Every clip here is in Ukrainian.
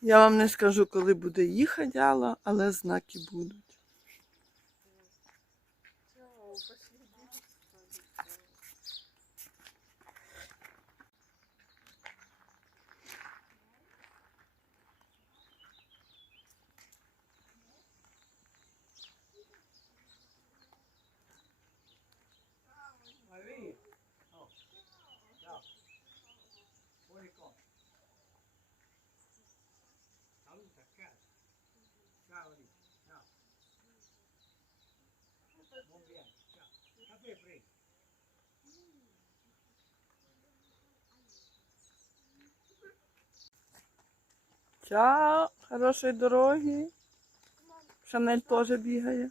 Я вам не скажу, коли буде їхати але знаки будуть. Чао, хорошої дороги. Шанель теж бігає.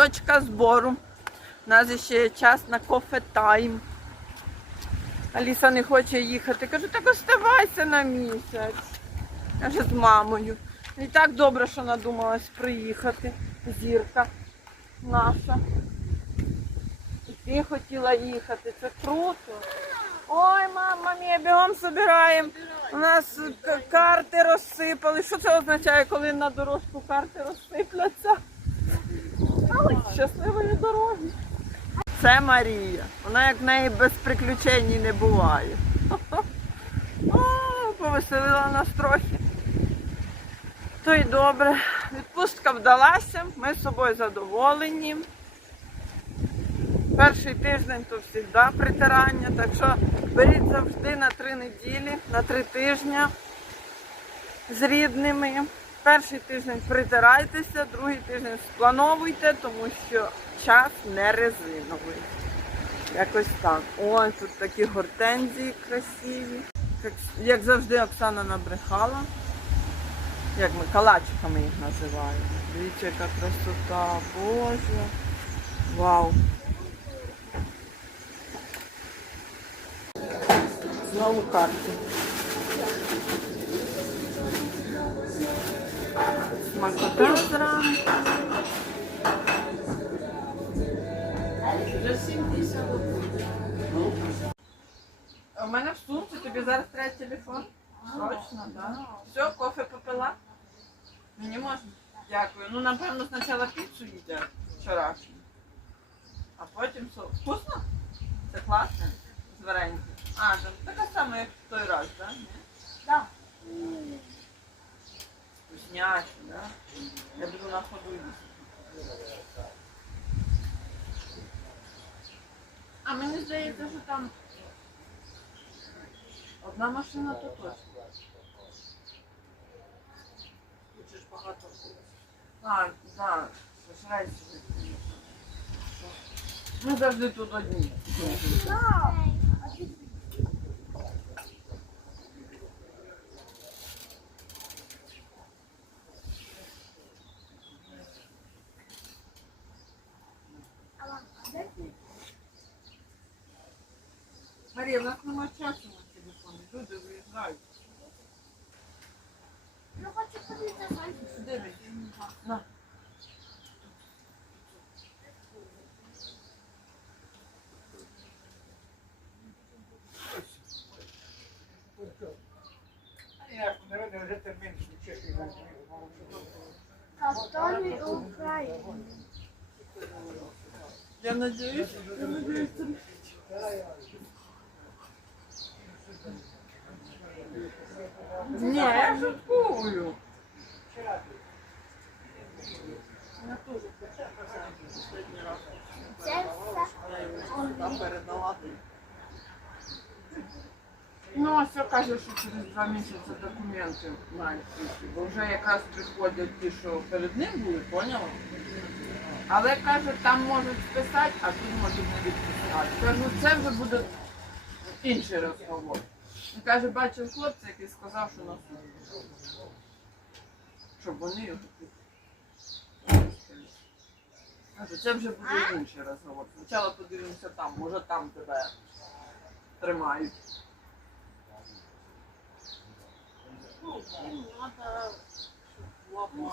Точка збору. У нас ще є час на кофе тайм. Аліса не хоче їхати. Кажу, так оставайся на місяць. Каже з мамою. І так добре, що надумалась приїхати. Зірка наша. І ти хотіла їхати. Це круто. Ой, мама мія, бігом собираємо. У нас карти розсипали. Що це означає, коли на дорожку карти розсипляться? Щасливої дороги. Це Марія. Вона як в неї без приключень не буває. Повеселила нас трохи. То й добре. Відпустка вдалася, ми з собою задоволені. Перший тиждень то завжди притирання, так що беріть завжди на три неділі, на три тижні з рідними. Перший тиждень притирайтеся, другий тиждень сплановуйте, тому що час не резиновий. Якось так. Ой, тут такі гортензії красиві. Як, як завжди Оксана набрехала. Як ми калачиками їх називаємо. Дивіться, яка красота, Боже. Вау. Знову карти. Смакота зранку. У мене в сумці, тобі зараз треба телефон. Точно, так. Все, кофе попила? Мені можна? Дякую. Ну, напевно, спочатку піцу їдять вчорашню. А потім со. Вкусно? Це класно? З варенькою. А, там така сама, як в той раз, так? Да. Да? Я буду на ходу їсти. А мені здається, що там одна машина то точно. Тут же ж багато. А, да, зажрайся. Ми завжди тут одні. Да. Марія, у нас немає часу на телефоні. Люди виїжджають. Ну хочу подивитися сонце. Дивись. На. Картони України. Я надеюсь, я надеюсь, Не, я шуткую. Я тоже последний раз. Це все. Я йому сюди передала. Ну, а все каже, що через два місяці документи мають прийти. Бо вже якраз приходять ті, що перед ним були, поняла? Але каже, там можуть списати, а тут можуть не відписати. Кажу, це вже буде інший розговор. Він каже, бачив хлопця, який сказав, що на суд. Щоб вони його. Кажу, це вже буде інший розговор. Спочатку подивимося там, може там тебе тримають. Ну.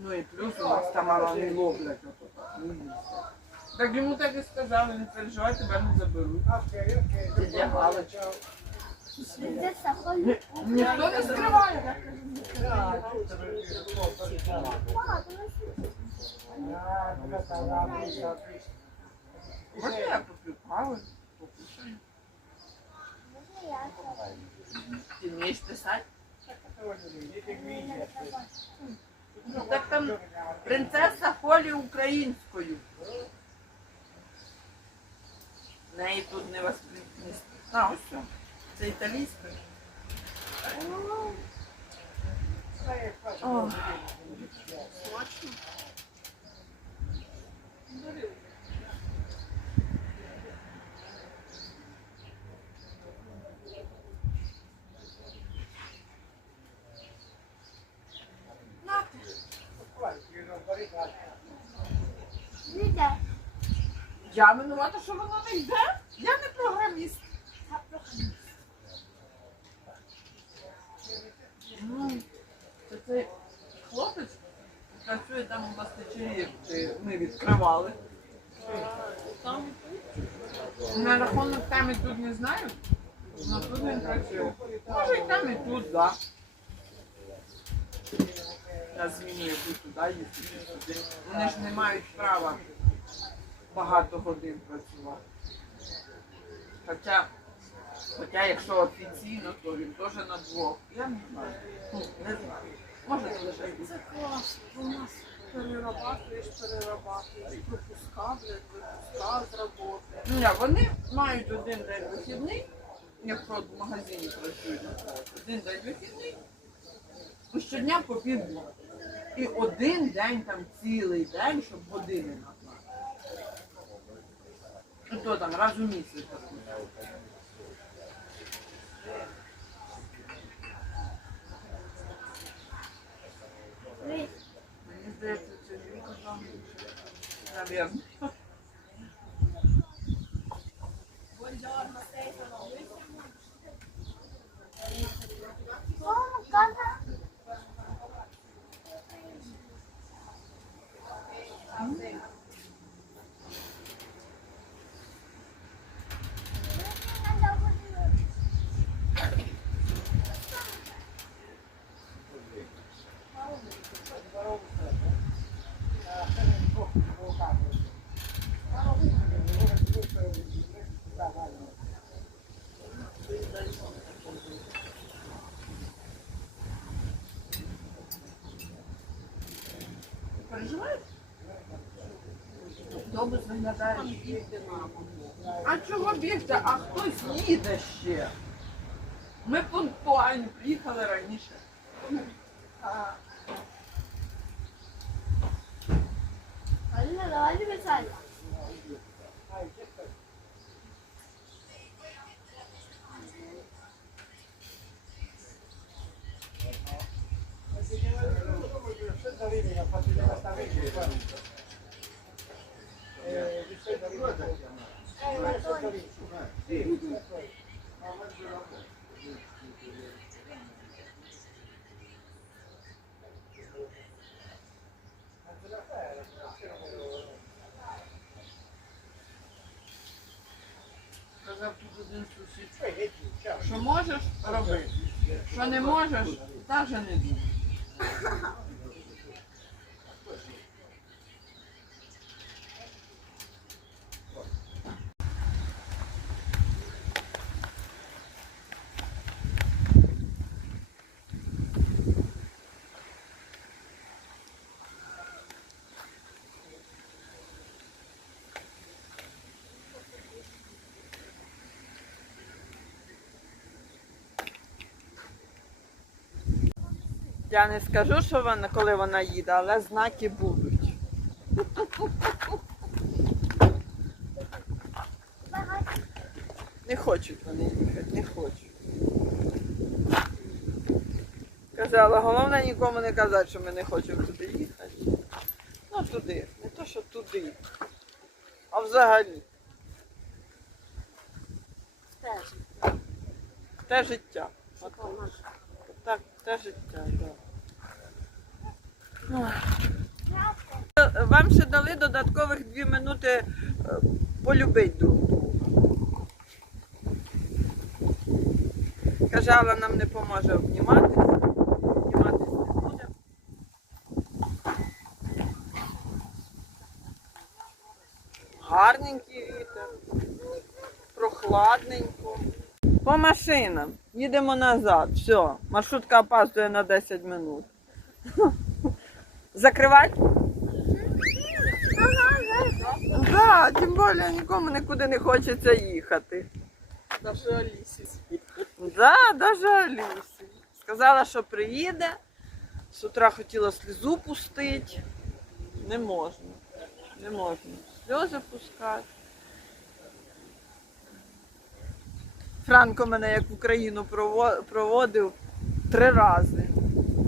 Ну і плюс у нас Тамара не ловлять так. йому так і сказали, не переживай, тебе не заберуть. Галич. Принцесса Ніхто не скриває. Можна я поп'ю кави? Покушаю? Можна я Ти вмієш писати? Ну, так там принцеса Холі українською. Неї тут не восприйняли. А, ось що. Це італійська. О, Ліда. Я винувата, що воно не йде? Я не програміст. Ну, це цей хлопець працює там у бастичері, ми відкривали. Там на рахунок там і тут не знаю, але тут він працює. Може і там, і тут, так. Да. На зміні йдуть туди, їздити сюди. Вони ж не мають права багато годин працювати. Хоча, хоча якщо офіційно, то він теж на двох. Я не знаю. Ну, не знаю. Може це лише Це клас. У нас перерабатуєш, перерабатуєш, пропуска, блядь, випуска з роботи. Ну, ні, вони мають один день вихідний, якщо в магазині працюють, один день вихідний, і щодня по півдня. І один день там цілий день, щоб години накласти. Ну то там раз у місяць. так. Мені здається, це жінка там. Навірно. Мама, кава. Переживаєш? Автобус виглядає. А чого бігти? А хтось їде ще. Ми пунктуально приїхали раніше. Аліна, давай писати. Сказав тут один сусід. Що можеш робити, що не можеш, навіть не думай. Я не скажу, що вона, коли вона їде, але знаки будуть. Не хочуть вони їхати, не хочуть. Казала, головне нікому не казати, що ми не хочемо туди їхати. Ну туди, не то, що туди, а взагалі. Те життя. От у нас. Так, те життя, так. Вам ще дали додаткових дві минути е, полюбити друг друга. Каже, нам не поможе обніматися. Гарненький вітер, прохладненько. По машинам. Їдемо назад. Все, маршрутка опаздує на 10 минут. Закривати? Да, тим більше нікому нікуди не хочеться їхати. Даже Алісі. Да, навіть Алісі. Сказала, що приїде. З утра хотіла сльозу пустити. Не можна. Не можна. Сльози пускати. Франко мене як в Україну проводив три рази.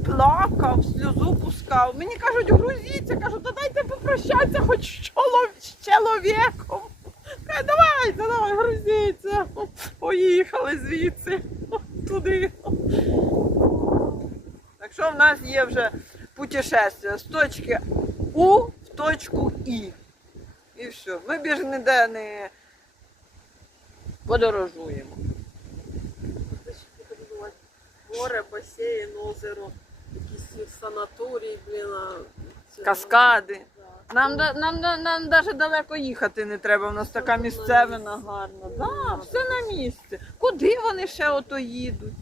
Плакав, сльозу пускав. Мені кажуть, грузіться, кажу, та дайте попрощатися хоч з чоловіком. Каже, давайте, давай, грузіться. Поїхали звідси туди. Так що в нас є вже путешествие з точки У в точку І. І все. Ми більше ніде не подорожуємо. Море, басейн, озеро, якісь санаторії, блін. а це- Каскади. Да. Нам, да- нам, да- нам навіть далеко їхати не треба, у нас така місцевина гарна. Да, все на місці. Куди вони ще ото їдуть?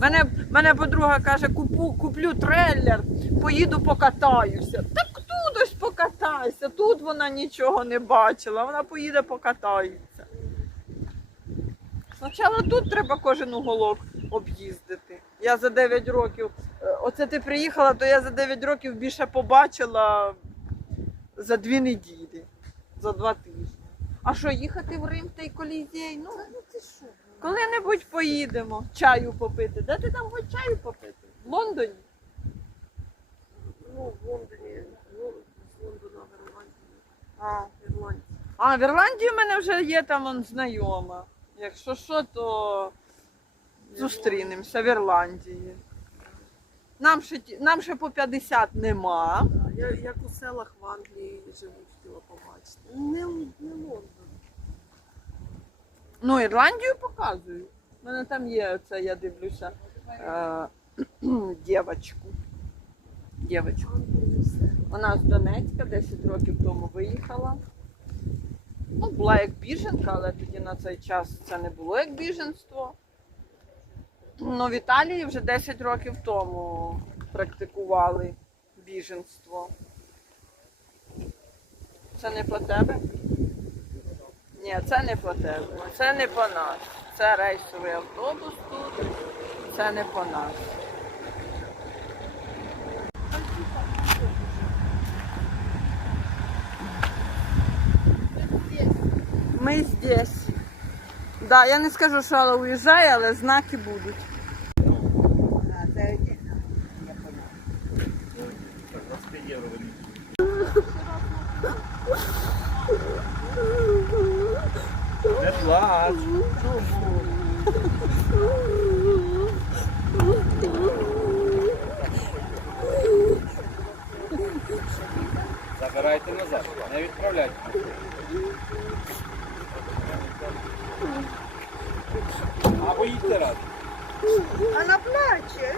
Мене, мене подруга каже, купу, куплю трейлер, поїду покатаюся. Так тут ось покатайся. Тут вона нічого не бачила, вона поїде покатається. Спочатку тут треба кожен уголок об'їздити. Я за 9 років, е, оце ти приїхала, то я за 9 років більше побачила за 2 неділі, за 2 тижні. А що, їхати в Рим та й колізей? Ну, Ну ти що? коли-небудь поїдемо чаю попити. Де ти там хоч чаю попити? В Лондоні? Ну, в Лондоні, ну, з Лондона в Ірландії, А. в Ірландії. А, в Ірландії в мене вже є там он, знайома. Якщо що, то зустрінемося в Ірландії. Нам ще, нам ще по 50 нема. Я, як у селах в Англії живуть, хотіла побачити. Не, не Лондон. Ну, Ірландію показую. У мене там є оце, я дивлюся, е, дівочку. Дівочку. Вона з Донецька 10 років тому виїхала. Ну, була як біженка, але тоді на цей час це не було як біженство. Ну, в Італії вже 10 років тому практикували біженство. Це не по тебе? Ні, це не по тебе. Це не по нас. Це рейсовий автобус тут. Це не по нас. Ми здесь. Да, я не скажу, що Алла уїжджає, але знаки будуть. Не плач. Забирайте назад, не відправляйте. Раз. Вона плаче.